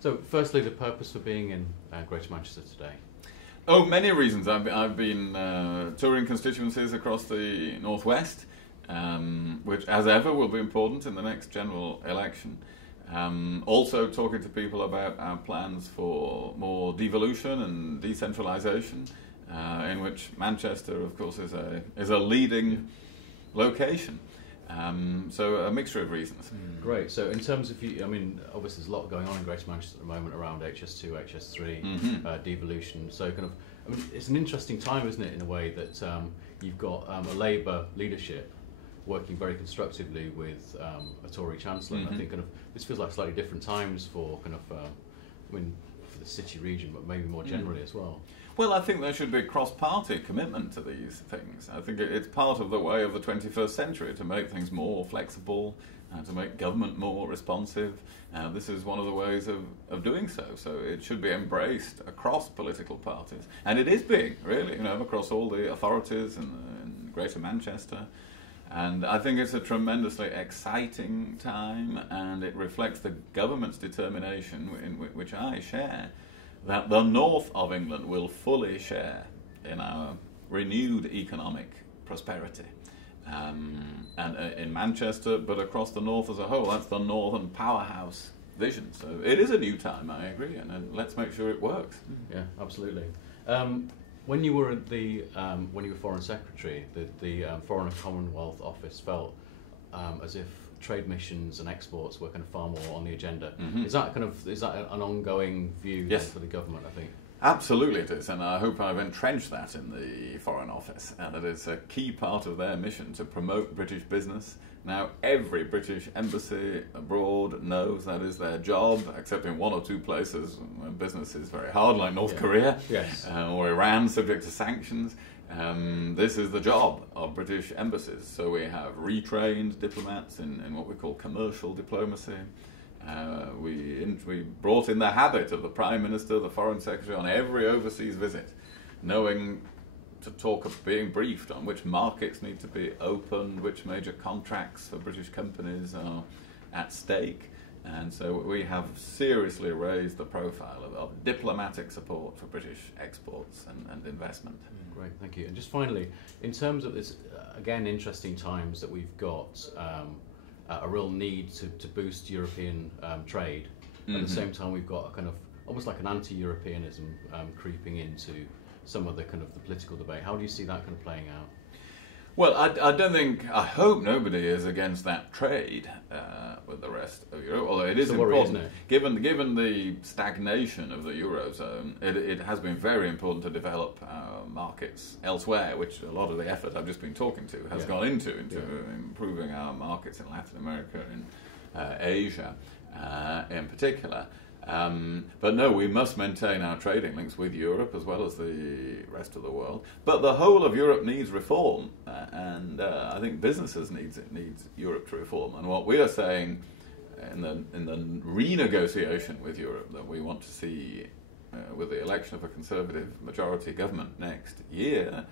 So, firstly, the purpose for being in Greater Manchester today. Oh, many reasons. I've been touring constituencies across the northwest, which, as ever, will be important in the next general election. Also talking to people about our plans for more devolution and decentralisation, in which Manchester, of course, is a leading location. So a mixture of reasons. Great. So in terms of I mean, obviously there's a lot going on in Greater Manchester at the moment around HS2, HS3, devolution. So I mean, it's an interesting time, isn't it, in a way that you've got a Labour leadership working very constructively with a Tory Chancellor. And I think this feels like slightly different times for I mean, for the city region, but maybe more generally as well. Well, I think there should be a cross-party commitment to these things. I think it's part of the way of the 21st century to make things more flexible, to make government more responsive. This is one of the ways of doing so. So it should be embraced across political parties. And it is being, really, across all the authorities in Greater Manchester. And I think it's a tremendously exciting time, and it reflects the government's determination, which I share, that the north of England will fully share in our renewed economic prosperity. And in Manchester, but across the north as a whole. That's the northern powerhouse vision. So it is a new time, I agree, and let's make sure it works. Yeah, absolutely. When you were at when you were Foreign Secretary, the Foreign and Commonwealth Office felt as if trade missions and exports were far more on the agenda. Is that an ongoing view for the government, I think? Absolutely it is, and I hope I've entrenched that in the Foreign Office, and it is a key part of their mission to promote British business. Now, every British embassy abroad knows that is their job, except in one or two places where business is very hard, like North Korea or Iran, subject to sanctions. This is the job of British embassies. So we have retrained diplomats in what we call commercial diplomacy. We brought in the habit of the Prime Minister, the Foreign Secretary, on every overseas visit, knowing to talk of being briefed on which markets need to be opened, which major contracts for British companies are at stake. And so we have seriously raised the profile of diplomatic support for British exports and investment. Great, thank you. And just finally, in terms of this, again, interesting times that we've got a real need to boost European trade. At the same time, we've got a almost like an anti-Europeanism creeping into some of the the political debate. How do you see that playing out? Well, I hope nobody is against that trade with the rest of Europe, although it is important. Isn't it? Given the stagnation of the Eurozone, it has been very important to develop markets elsewhere, which a lot of the effort I've just been talking to has gone into improving our markets in Latin America and Asia in particular. But no, we must maintain our trading links with Europe as well as the rest of the world. But the whole of Europe needs reform, and I think businesses needs Europe to reform. And what we are saying in the renegotiation with Europe that we want to see with the election of a Conservative majority government next year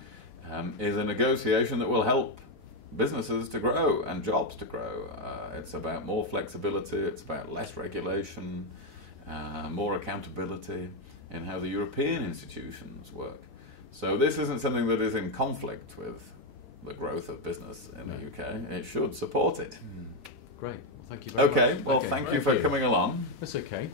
is a negotiation that will help businesses to grow and jobs to grow. It's about more flexibility, it's about less regulation, more accountability in how the European institutions work. So this isn't something that is in conflict with the growth of business in the UK. It should support it. Great. Well, thank you very much. Okay. Well, thank you for coming along. That's okay.